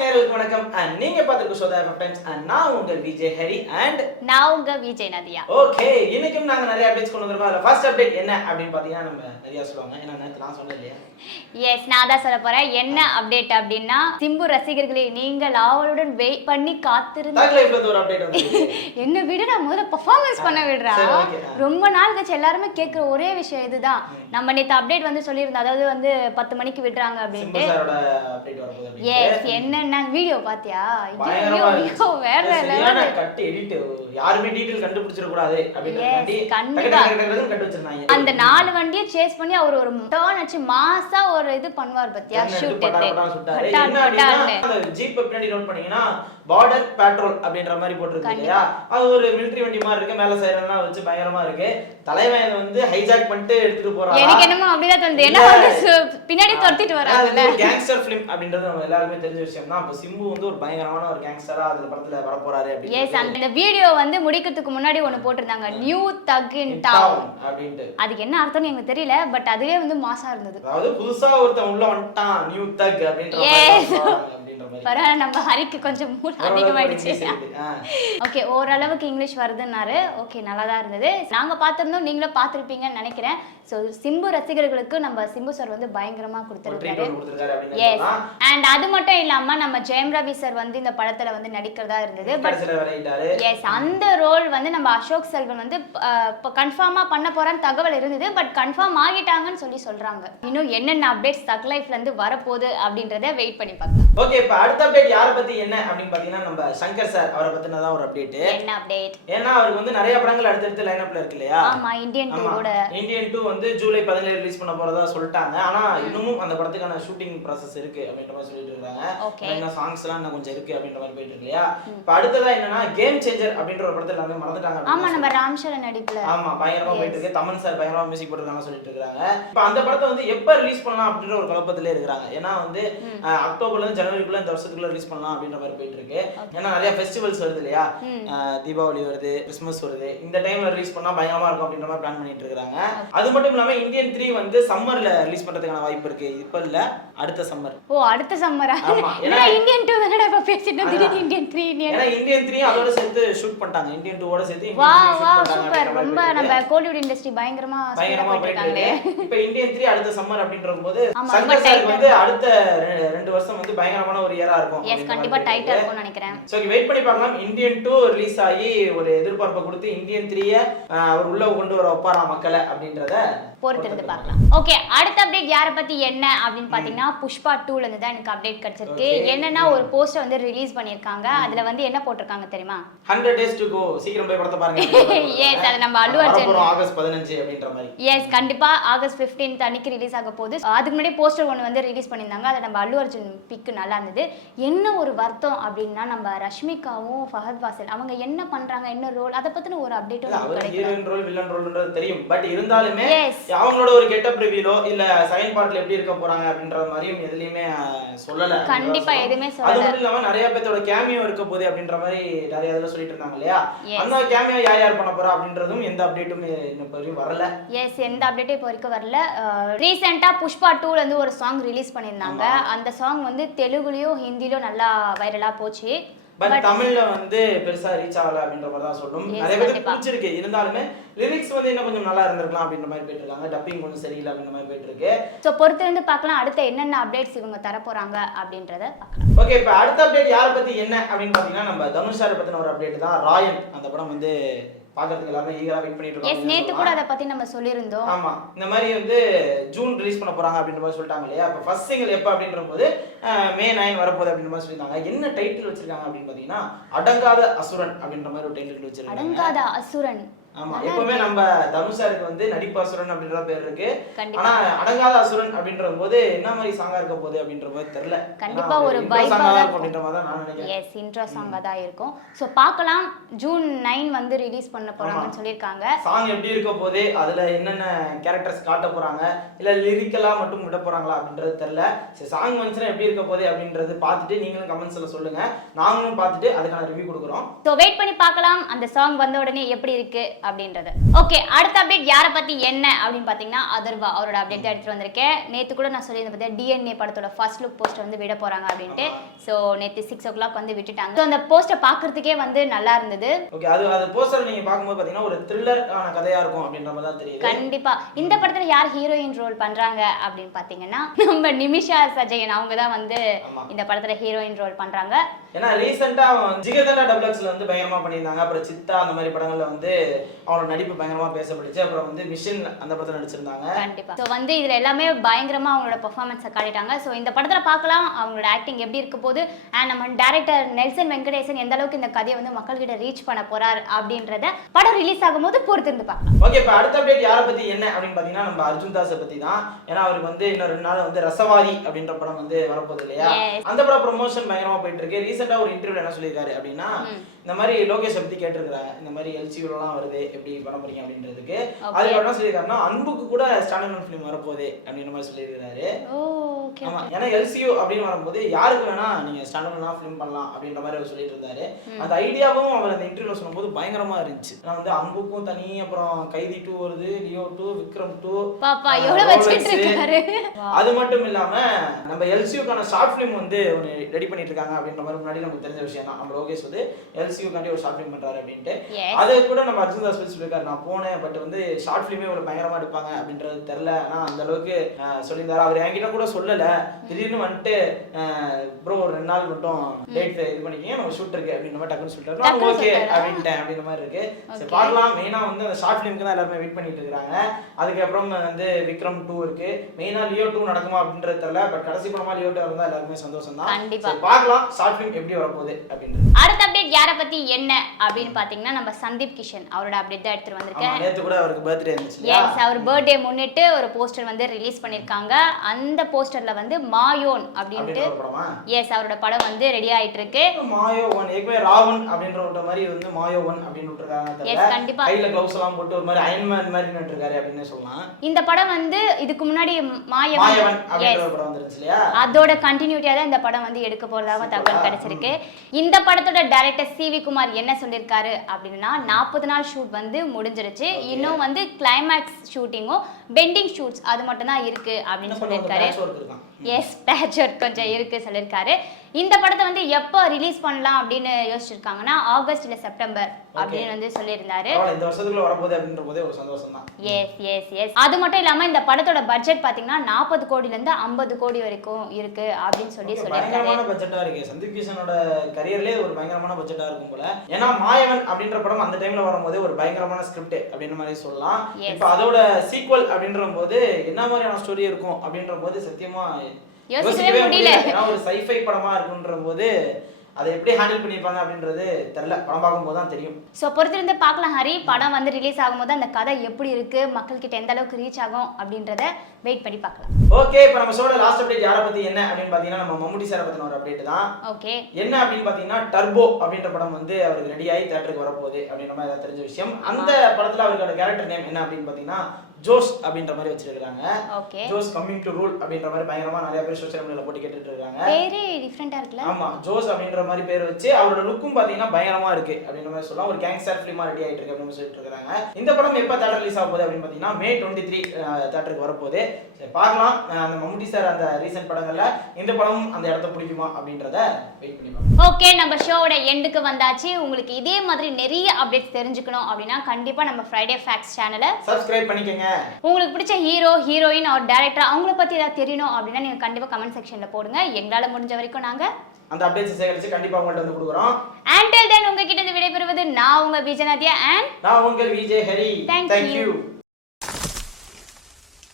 நேயர்களுக்கு வணக்கம் and நீங்க பார்த்திருக்க ஷோ தான் ஃப்ரெண்ட்ஸ் and நான் உங்க விஜய் ஹரி and நான் உங்க விஜய் நதியா. ஓகே, இன்னைக்கும் நாங்க நிறைய அப்டேட்ஸ் கொண்டு வந்திருக்கோம். அதுல ஃபர்ஸ்ட் அப்டேட் என்ன அப்படினு பாத்தீங்கன்னா நம்ம நிறைய சொல்லுவாங்க. ஏன்னா நேத்து நான் சொன்னேன் இல்லையா? எஸ், நான் தான் சொல்ல போறேன். என்ன அப்டேட் அப்படினா சிம்பு ரசிகர்களே நீங்கள் ஆவலுடன் வெயிட் பண்ணி காத்திருந்த தக் லைஃப்ல ஒரு அப்டேட் வந்து என்ன விட நான் முதல்ல பெர்ஃபார்மன்ஸ் பண்ண விடுறா. ரொம்ப நாள் கழிச்சு எல்லாரும் கேக்குற ஒரே விஷயம் இதுதான். நம்ம நேத்து அப்டேட் வந்து சொல்லியிருந்தோம், அதாவது வந்து 10 மணிக்கு விடுறாங்க அப்படினு. சிம்பு சாரோட அப்டேட் வரப்போகுது அப்படி. எஸ், என்னன்னா வீடியோ பாத்தியா? ஐயோ வேற லெவல் கட் எடிட் யாருமே டீடைல் கண்டுபிடிச்சிர கூடாது அப்படின்றதாண்டி கட் வச்சிருந்தாங்க. அந்த 4 வண்டியை சேஸ் பண்ணி அவர் ஒரு டர்ன் அடிச்சு மாசா ஒரு இது பண்ணுவார் பாத்தியா? ஷூட் அந்த ஜீப் பின்னாடி நோட் பண்ணீங்கன்னா பார்டர் பேட்ரோல் அப்படின்ற மாதிரி போட்டுருக்கு இல்லையா? அது ஒரு மிலிட்டரி வண்டி மாதிரி இருக்கு, மேல சைரன்லாம் வச்சு பயங்கரமா இருக்கு. தலைவன் வந்து ஹைஜாக் பண்ணிட்டு எடுத்துட்டு போறாங்க. எனக்கு என்னமோ அப்படிதான் தோணுது. என்ன பின்னாடி துரத்திட்டு வராங்கல்ல. கேங்ஸ்டர் ஃபிலிம் அப்படின்றது நம்ம எல்லாருமே தெரிஞ்ச விஷயம் தான். அப்ப சிம்பு வந்து ஒரு பயங்கரமான ஒரு கேங்ஸ்டரா அந்த படத்துல வர போறாரு அப்படி. எஸ், அந்த வீடியோ வந்து முடிக்கிறதுக்கு முன்னாடி ஒன்னு போட்டுருந்தாங்க, நியூ தக் இன் டவுன் அப்படின்ட்டு. அதுக்கு என்ன அர்த்தம்னு எனக்கு தெரியல, பட் அதுவே வந்து மாசா இருந்தது. அதாவது புதுசா ஒருத்தன் உள்ள வந்துட்டான் நியூ தக் அப்படின்ற மாதிரி. பரவாயில்ல, நம்ம ஹரிக்கு கொஞ்சம் மூளை அதிகமாயிடுச்சு. ஓகே, ஓரளவுக்கு இங்கிலீஷ் வருதுன்னாரு. ஓகே, நல்லா தான் இருந்தது. நாங்க பார்த்திருந்தோம், நீங்களும் பார்த்திருப்பீங்கன்னு நினைக்கிறேன். ஸோ சிம்பு ரசிகர்களுக்கு நம்ம சிம்பு சார் வந்து பயங்கரமா கொடுத்துருக்காரு. எஸ், அண்ட் அது மட்டும் இல்லாம நம்ம ஜெயம் ரவி சார் வந்து இந்த படத்துல வந்து நடிக்கிறதா இருந்தது. பட் எஸ், அந்த ரோல் வந்து நம்ம அசோக் செல்வன் வந்து கன்ஃபார்மா பண்ண போறான்னு தகவல் இருந்தது. பட் கன்ஃபார்ம் ஆகிட்டாங்கன்னு சொல்லி சொல்றாங்க. இன்னும் என்னென்ன அப்டேட்ஸ் தக் லைஃப்ல இருந்து வரப்போகுது அப்படின்றத வெயிட் பண்ணி பார்க்கலாம். ஓகே, இப்போ அடுத்த அப்டேட் யாரை பத்தி என்ன அப்படின்னு பாத்தீங்கன்னா நம்ம சங்கர் சார் அவரை பத்தின தான் ஒரு அப்டேட். என்ன அப்டேட்? ஏன்னா அவருக்கு வந்து நிறைய படங்கள் அடுத்தடுத்து லைனப்ல இருக்கு இல்லையா? ஆமா, இந்தியன் 2 வந்து ஜூலை 17 ரிலீஸ் பண்ண போறதா சொல்லிட்டாங்க. ஆனா இன்னமும் அந்த படத்துக்கான ஷூட்டிங் process இருக்கு அப்படின்ற மாதிரி சொல்லிட்டு இருக்காங்க. இன்னும் சாங்ஸ் எல்லாம் இன்னும் கொஞ்சம் இருக்கு அப்படின்ற மாதிரி போயிட்டு இருக்கு இல்லையா? இப்போ அடுத்ததா என்னன்னா கேம் சேஞ்சர் அப்படின்ற ஒரு படத்தை எல்லாமே மறந்துட்டாங்க. ஆமா, நம்ம ராம்சரண் நடிப்புல. ஆமா, பயங்கரமா போயிட்டு இருக்கு. தமன் சார் பயங்கரமா மியூசிக் போட்டுருக்காங்க சொல்லிட்டு இருக்காங்க. இப்போ அந்த படத்தை வந்து எப்ப ரிலீஸ் பண்ணலாம் அப்படின்ற ஒரு குழப்பத்திலே இருக்காங்க. ஏன்னா வந்து அக்டோபர்ல இருந்து ஜனவரிக்குள்ள இந்த வருஷத்துக்குள்ள ரிலீஸ் பண்ணலாம் அப்படின்ற மாதிரி போயிட்டு இருக்கு. ஏன்னா நிறைய ஃபெஸ்டிவல்ஸ் வருது இல்லையா? தீபாவளி வருது, கிறிஸ்மஸ் வருது. இந்த டைம்ல ரிலீஸ் பண்ணா பயங்கரமா இருக்கும் அப்படின்ற மாதிரி பிளான் பண்ணிட்டு இருக்காங்க. அது மட்டும் இல்லாம இந்தியன் 3 வந்து சம்மர்ல ரிலீஸ் பண்றதுக்கான வாய்ப்பு இருக்கு. இப்ப இல்ல, அடுத்த சம்மர். ஓ, அடுத்த சம்மரா? ஏன்னா இந்தியன் 2 தானடா இப்ப பேசிட்டு திடீர்னு இந்தியன் 3 ஏன்னா இந்தியன் 3 அதோட சேர்த்து ஷூட் பண்ணிட்டாங்க. இந்தியன் 2 ஓட சேர்த்து வாவ் சூப்பர். ரொம்ப நம்ம கோலிவுட் இண்டஸ்ட்ரி பயங்கரமா போயிட்டாங்களே. இப்போ இந்தியன் 3 அடுத்த சம்மர் அப்படின்றபோது சங்கர் சார் வந்து அடுத்த 2 வருஷம் வந்து பயங்கரமான ஒரு இயரா இருக்கும். எஸ், கண்டிப்பா டைட்டா இருக்கும்னு நினைக்கிறேன். சோ வெயிட் பண்ணி பார்க்கலாம். இந்தியன் 2 ரிலீஸ் ஆகி ஒரு எதிர்பார்ப்பை கொடுத்து இந்தியன் 3 அவர் உள்ள கொண்டு வர வைப்பாரா மக்களை அப்படின்றத பொறுத்திருந்து பார்க்கலாம். ஓகே, அடுத்த அப்டேட் யாரை பத்தி என்ன அப்படின்னு பாத்தீங்கன்னா புஷ்பா 2ல இருந்து தான் எனக்கு அப்டேட் கிடைச்சிருக்கு. என்னன்னா ஒரு போஸ்டர் வந்து ரிலீஸ் பண்ணிருக்காங்க. அதுல வந்து என்ன போட்டிருக்காங்க தெரியுமா? 100 days to go, சீக்கிரம் போய் படத்தை பாருங்க. எஸ், அது நம்ம அல்லு அர்ஜுன் ஆகஸ்ட் 15 அப்படின்ற மாதிரி. எஸ், கண்டிப்பா ஆகஸ்ட் 15 அன்னைக்கு ரிலீஸ் ஆக போகுது. அதுக்கு முன்னாடி போஸ்டர் ஒன்னு வந்து ரிலீஸ் பண்ணிருந்தாங்க. அது நம்ம அல்லு அர்ஜுன் பிக் நல்லா இருந்தது. என்ன ஒரு வருத்தம் அப்படின்னா நம்ம ரஷ்மிகாவும் ஃபஹத் ஃபாசில் அவங்க என்ன பண்றாங்க, என்ன ரோல், அத பத்தின ஒரு அப்டேட்டும் கிடைக்கல. ஹீரோயின் ரோல் வில்லன் ரோல்ன்றது தெரியும். பட் இருந்தாலுமே அவங்களோட ஒரு கெட்டப் ரிவீலோ இல்ல செகண்ட் பார்ட்ல எப்படி இருக்க போறாங்க அப்படின்ற மாதிரியும் எதுலயுமே சொல்லல. கண்டிப்பா எதுமே சொல்லல. அது மட்டும் இல்லாம நிறைய பேரோட கேமியோ இருக்க போகுது அப்படின்ற மாதிரி நிறைய இதெல்லாம் சொல்லிட்டு இருந்தாங்க இல்லையா? அந்த கேமியோ யார் பண்ண போறா அப்படின்றதும் எந்த அப்டேட்டும் இன்னும் வரைக்கும் வரல. எஸ், எந்த அப்டேட்டும் இப்போ வரைக்கும் வரல. ரீசெண்டா புஷ்பா 2ல இருந்து ஒரு சாங் ரிலீஸ் பண்ணிருந்தாங்க. அந்த சாங் வந்து தெலுங்குலயும் ஹிந்திலயும் நல்லா வைரலா போச்சு. பட் தமிழ்ல வந்து பெருசா ரீச் ஆகல அப்படின்ற மாதிரி தான் சொல்லும். நிறைய பேருக்கு பிடிச்சிருக்கு. இருந்தாலுமே லிரிக்ஸ் வந்து இன்னும் கொஞ்சம் நல்லா இருந்திருக்கலாம் அப்படின்ற மாதிரி போயிட்டு இருக்காங்க. டப்பிங் கொஞ்சம் சரியில்லை அப்படின்ற மாதிரி போயிட்டு இருக்கு. சோ பொறுத்திருந்து பார்க்கலாம் அடுத்து என்னென்ன அப்டேட்ஸ் இவங்க தர போறாங்க அப்படின்றத பார்க்கலாம். ஓகே, இப்போ அடுத்த அப்டேட் யாரை பத்தி என்ன அப்படின்னு பாத்தீங்கன்னா நம்ம தனுஷ் சாரை பத்தின ஒரு அப்டேட் தான். ராயன் அந்த படம் வந்து பாக்கிறதுக்கு எல்லாரும் ஈகரா வெயிட் பண்ணிட்டு இருக்காங்க. எஸ், நேத்து கூட அத பத்தி நம்ம சொல்லிருந்தோம். ஆமா, இந்த மாதிரி வந்து ஜூன் ரிலீஸ் பண்ண போறாங்க அப்படின்ற மாதிரி சொல்லிட்டாங்க இல்லையா? அப்ப ஃபர்ஸ்ட் சிங்கிள் எப்ப அப்படின்றபோது மே 9 வரப்போகுது அப்படின்ற மாதிரி சொல்லிட்டாங்க. என்ன டைட்டில் வச்சிருக்காங்க அப்படின்னு பாத்தீங்கன்னா அடங்காத அசுரன் அப்படின்ற மாதிரி ஒரு டைட்டில் வச்சிருக்காங்க. அடங்காத அசுரன். ஆமா, எப்பவுமே நம்ம தனுஷ் சாருக்கு வந்து நடிப்பாசுரன் அப்படின்ற பேர் இருக்கு. ஆனா அடங்காத அசுரன் அப்படின்ற போது என்ன மாதிரி சாங்கா இருக்க போகுது அப்படின்ற மாதிரி தெரியல. கண்டிப்பா ஒரு வைபா இருக்கும் அப்படின்ற மாதிரி தான் நான் நினைக்கிறேன். எஸ், இன்ட்ரோ சாங்கா தான் இருக்கும். சோ பார்க்கலாம். ஜூன் 9 வந்து ரிலீஸ் பண்ண போறாங்கன்னு சொல்லிருக்காங்க. சாங் எப்படி இருக்க போகுது, அதுல என்னென்ன கேரக்டர்ஸ் காட்ட போறாங்க, இல்ல லிரிக்கலா மட்டும் விட போறாங்களா அப்படின்றது தெரியல. சரி, சாங் வந்துச்சுன்னா எப்படி இருக்க போகுது அப்படின்றது பார்த்துட்டு நீங்களும் கமெண்ட்ஸ்ல சொல்லுங்க. நாங்களும் பார்த்துட்டு அதுக்கான ரிவ்யூ கொடுக்குறோம். சோ வெயிட் பண்ணி பார்க்கலாம் அந்த சாங் வந்த உடனே எப்படி இருக்கு அப்படின்றது. ஓகே, அடுத்த அப்டேட் யாரை பத்தி என்ன அப்படின்னு பாத்தீங்கன்னா அதர்வா அவரோட அப்டேட் தான் எடுத்துட்டு வந்திருக்கேன். நேத்து கூட நான் சொல்லியிருந்தேன் பார்த்தா DNA படத்தோட ஃபர்ஸ்ட் லுக் போஸ்டர் வந்து விட போறாங்க அப்படின்ட்டு. ஸோ நேத்து 6 o'clock வந்து விட்டுட்டாங்க. ஸோ அந்த போஸ்டர் பாக்குறதுக்கே வந்து நல்லா இருந்தது. ஓகே, அது போஸ்டர் நீங்க பாக்கும்போது பாத்தீங்கன்னா ஒரு த்ரில்லரான கதையா இருக்கும் அப்படின்ற மாதிரி தான் தெரியுது. கண்டிப்பா. இந்த படத்துல யார் ஹீரோயின் ரோல் பண்றாங்க அப்படின்னு பாத்தீங்கன்னா நம்ம நிமிஷா சஜயன் அவங்க தான் வந்து இந்த படத்துல ஹீரோயின் ரோல் பண்றாங்க. ஏன்னா ரீசெண்டா ஜிகர்தண்டா டபுள்எக்ஸ்ல வந்து பயங்கரமா பண்ணியிருந்தாங்க. அப்புறம் சித்தா அந்த மாதிரி படங்கள்ல வந்து அவனோட நடிப்பு பயங்கரமா பேசப்பட்டுச்சு. அப்புறம் வந்து மிஷின் அந்த படத்துல நடிச்சிருந்தாங்க. கண்டிப்பா. சோ வந்து இதுல எல்லாமே பயங்கரமா அவங்களோட பெர்ஃபார்மன்ஸை காட்டிட்டாங்க. சோ இந்த படத்துல பார்க்கலாம் அவங்களோட ஆக்டிங் எப்படி இருக்க போகுது, அண்ட் நம்ம டைரக்டர் நெல்சன் வெங்கடேசன் எந்த அளவுக்கு இந்த கதையை வந்து மக்கள்கிட்ட ரீச் பண்ண போறார் அப்படின்றத படம் ரிலீஸ் ஆகும்போது பொறுத்திருந்து பார்க்கலாம். ஓகே, இப்போ அடுத்த அப்டேட் யாரை பத்தி என்ன அப்படின்னு பாத்தீங்கன்னா நம்ம அர்ஜுன் தாஸை பத்தி தான். ஏன்னா அவருக்கு வந்து இன்னும் 2 நாள் வந்து ரசவாதி அப்படின்ற படம் வந்து வரப்போகுது இல்லையா? அந்த படம் ப்ரமோஷன் பயங்கரமா போயிட்டு இருக்கு. ரீசெண்டா ஒரு இன்டர்வியூல என்ன சொல்லியிருக்காரு அப்படின்னா, இந்த மாதிரி லோகேஷை பத்தி கேட்டிருக்காங்க. இந்த மாதிரி LCUலாம் வருது எப்படி பண்ண போறீங்க அப்படின்றதுக்கு. அதுக்கு என்ன சொல்லியிருக்காருன்னா அன்புக்கு கூட ஸ்டாண்டர்ட் ஃபிலிம் வரப்போகுது அப்படின்ற மாதிரி சொல்லியிருக்காரு. ஆமா, ஏன்னா LCU அப்படின்னு வரும்போது யாருக்கு வேணா நீங்க ஸ்டாண்டர்ட் ஃபிலிம் பண்ணலாம் அப்படின்ற மாதிரி அவர் சொல்லிட்டு இருந்தாரு. அந்த ஐடியாவும் அவர் அந்த இன்டர்வியூல சொல்லும்போது பயங்கரமா இருந்துச்சு. நான் வந்து அன்புக்கும் தனி, அப்புறம் கைதி 2 வருது, லியோ 2, விக்ரம் 2, பாப்பா எவ்வளவு வச்சிட்டு இருக்காரு. அது மட்டும் இல்லாம நம்ம LCUக்கான ஷார்ட் ஃபிலிம் வந்து ரெடி பண்ணிட்டு இருக்காங்க அப்படின்ற மாதிரி முன்னாடி நமக்கு தெரிஞ்ச விஷயம் தான். நம்ம லோகேஷ் வந்து LCUக்காண்டி ஒரு ஷார்ட் ஃபிலிம் பண்றாரு அப்படின்ட்டு. அதை கூட நம்ம அர்ஜுன் தாஸ் சொல்லியிருக்காரு, நான் போனேன் பட் வந்து ஷார்ட் ஃபிலிமே ஒரு பயங்கரமா எடுப்பாங்க அப்படின்றது தெரியல. ஆனா அந்த அளவுக்கு சொல்லியிருந்தாரு. அவர் என்கிட்ட கூட சொல்லல, திடீர்னு வந்துட்டு ப்ரோ ஒரு 2 நாள் மட்டும் டேட் இது பண்ணிக்கீங்க, நம்ம ஷூட் இருக்கு அப்படின்ற மாதிரி டக்குன்னு சொல்லிட்டாரு. ஓகே அப்படின்ட்டேன் அப்படின்ற மாதிரி இருக்கு. சரி பார்க்கலாம். மெயினா வந்து அந்த ஷார்ட் ஃபிலிம்க்கு தான் எல்லாருமே வெயிட் பண்ணிட்டு இருக்காங்க. அதுக்கப்புறம் வந்து விக்ரம் 2 இருக்கு. மெயினா லியோ 2 நடக்குமா அப்படின்றது தெரியல. பட் கடைசி படமா லியோ 2 இருந்தா எல்லாருமே சந்தோஷம் தான். கண்டிப்பா பார்க்கலாம் ஷார்ட் ஃபிலிம் எப்படி வரப்போகுது அப்படின்றது. அடுத்த அப்டேட் யாரை பத்தி என்ன அப்படின்னு பாத்தீங்கன்னா நம்ம சந்தீப் கிஷன் அவரோட அப்டேட் தான் எடுத்துட்டு வந்திருக்கேன். நேத்து கூட அவருக்கு பர்த்டே இருந்துச்சு. எஸ், அவர் பர்த்டே முன்னிட்டு ஒரு போஸ்டர் வந்து ரிலீஸ் பண்ணிருக்காங்க. அந்த போஸ்டர்ல வந்து மாயோன் அப்படின்ட்டு எஸ் அவரோட படம் வந்து ரெடி ஆயிட்டு இருக்கு. மாயோவன் ஏகவே ராவன் அப்படின்ற ஒரு மாதிரி வந்து மாயோவன் அப்படின்னு விட்டுருக்காங்க. எஸ் கண்டிப்பா. கையில கிளவுஸ் எல்லாம் போட்டு ஒரு மாதிரி அயன்மேன் மாதிரி நின்னுட்டாரு அப்படினே சொல்லலாம். இந்த படம் வந்து இதுக்கு முன்னாடி மாயவன் அப்படின்ற ஒரு படம் வந்துருச்சு இல்லையா? அதோட கண்டினியூட்டியா தான் இந்த படம் வந்து எடுக்க போறதாக தகவல் கிடைச்சிருக்கு. இந்த படத்தோட டைரக்டர் CV குமார் என்ன சொல்லிருக்காரு அப்படின்னா 40 நாள் ஷூட் வந்து முடிஞ்சிருச்சு. இன்னும் வந்து கிளைமேக்ஸ் ஷூட்டிங்கும் பெண்டிங் ஷூட்ஸ் அது மட்டும் தான் இருக்கு அப்படின்னு சொல்லியிருக்காரு. எஸ், பேட்ச் ஒர்க் கொஞ்சம் இருக்கு சொல்லியிருக்காரு. இந்த படத்தை வந்து எப்போ ரிலீஸ் பண்ணலாம் அப்படின்னு யோசிச்சிருக்காங்கன்னா ஆகஸ்ட் இல்ல செப்டம்பர் அப்படின்னு வந்து சொல்லியிருந்தாரு. இந்த வருஷத்துக்குள்ள வரப்போகுது அப்படின்ற போதே ஒரு சந்தோஷம் தான். எஸ். அது மட்டும் இல்லாம இந்த படத்தோட பட்ஜெட் பாத்தீங்கன்னா 40 கோடில இருந்து 50 கோடி வரைக்கும் இருக்கு அப்படின்னு சொல்லியிருக்காரு. பயங்கரமான பட்ஜெட்டா இருக்கு. சந்தீப் கிஷனோட கரியர்லயே ஒரு பயங்கரமான பட்ஜெட்டா இருக்கும் போல. ஏன்னா மாயவன் அப்படின்ற படம் அந்த டைம்ல வரும்போது ஒரு பயங்கரமான ஸ்கிரிப்ட் அப்படின்ற மாதிரி சொல்லலாம். இப்போ அதோட சீக்வல் அப்படின்ற போது என்ன மாதிரியான ஸ்டோரி இருக்கும் அப்படின்ற போது சத்தியமா யோசிக்கவே முடியல. ஏன்னா ஒரு சைஃபை படமா இருக்குன்ற போது அதை எப்படி ஹேண்டில் பண்ணிருப்பாங்க அப்படின்றது தெரியல. படம் பார்க்கும்போது தான் தெரியும். ஸோ பொறுத்திருந்து பார்க்கலாம் ஹரி. படம் வந்து ரிலீஸ் ஆகும்போது அந்த கதை எப்படி இருக்கு, மக்கள் கிட்ட எந்த அளவுக்கு ரீச் ஆகும் அப்படின்றத வெயிட் பண்ணி பார்க்கலாம். ஓகே, இப்போ நம்ம ஷோட லாஸ்ட் அப்டேட் யாரை பத்தி என்ன அப்படின்னு பாத்தீங்கன்னா நம்ம மம்முட்டி சாரை பத்தின ஒரு அப்டேட் தான். ஓகே, என்ன அப்படின்னு பாத்தீங்கன்னா டர்போ அப்படின்ற படம் வந்து அவருக்கு ரெடி ஆகி தியேட்டருக்கு வரப்போகுது அப்படின்ற மாதிரி ஏதாவது தெரிஞ்ச விஷயம். அந்த படத்துல அவரோட கேரக்டர் நேம் என்ன அப்படின்னு பாத்தீங்கன்னா ஜோஸ் அப்படின்ற மாதிரி வச்சிருக்காங்க. Okay, Jos coming to rule அப்படின்ற மாதிரி பயங்கரமா நிறைய பேர் சோஷியல் மீடியால போட்டு கேட்டுட்டு இருக்காங்க. பேரே டிஃபரண்டா இருக்குல. ஆமா, ஜோஸ் அப்படின்ற மாதிரி பேர் வச்சு அவரோட லுக்கும் பாத்தீங்கன்னா பயங்கரமா இருக்கு அப்படின்ற மாதிரி சொல்லலாம். ஒரு கேங்ஸ்டர் ஃபிலிமா ரெடி ஆயிட்டு இருக்கு அப்படின்னு சொல்லிட்டு இருக்காங்க. இந்த படம் எப்ப தியேட்டர் ரிலீஸ் ஆக போகுது அப்படின்னு பாத்தீங்கன்னா May 23 தியேட்டருக்கு வரப்போகுது. சரி பார்க்கலாம். அந்த மம்முட்டி சார் அந்த ரீசன்ட் படங்கள்ல இந்த படம் அந்த இடத்தை பிடிக்குமா அப்படின்றத வெயிட் பண்ணி பார்க்கலாம். ஓகே, நம்ம ஷோவோட எண்டுக்கு வந்தாச்சு. உங்களுக்கு இதே மாதிரி நிறைய அப்டேட்ஸ் தெரிஞ்சுக்கணும் அப்படின்னா கண்டிப்பா நம்ம ஃப்ரைடே ஃபேக்ட்ஸ் சேனலை சப்ஸ்கிரைப் பண்ணிக்கங்க. உங்களுக்கு பிடிச்ச ஹீரோ, ஹீரோயின் ஆர் டைரக்டர் அவங்கள பத்தி ஏதாவது தெரியணும் அப்படின்னா நீங்க கண்டிப்பா கமெண்ட் செக்ஷன்ல போடுங்க. எங்களால முடிஞ்ச வரைக்கும் நாங்க அந்த அப்டேட்ஸ் சேகரிச்சு கண்டிப்பா உங்கள்ட்ட வந்து கொடுக்குறோம். Until then உங்ககிட்ட இருந்து விடைபெறுவது நான் உங்க விஜயநாத்யா and நான் உங்கள் விஜய் ஹரி. Thank you.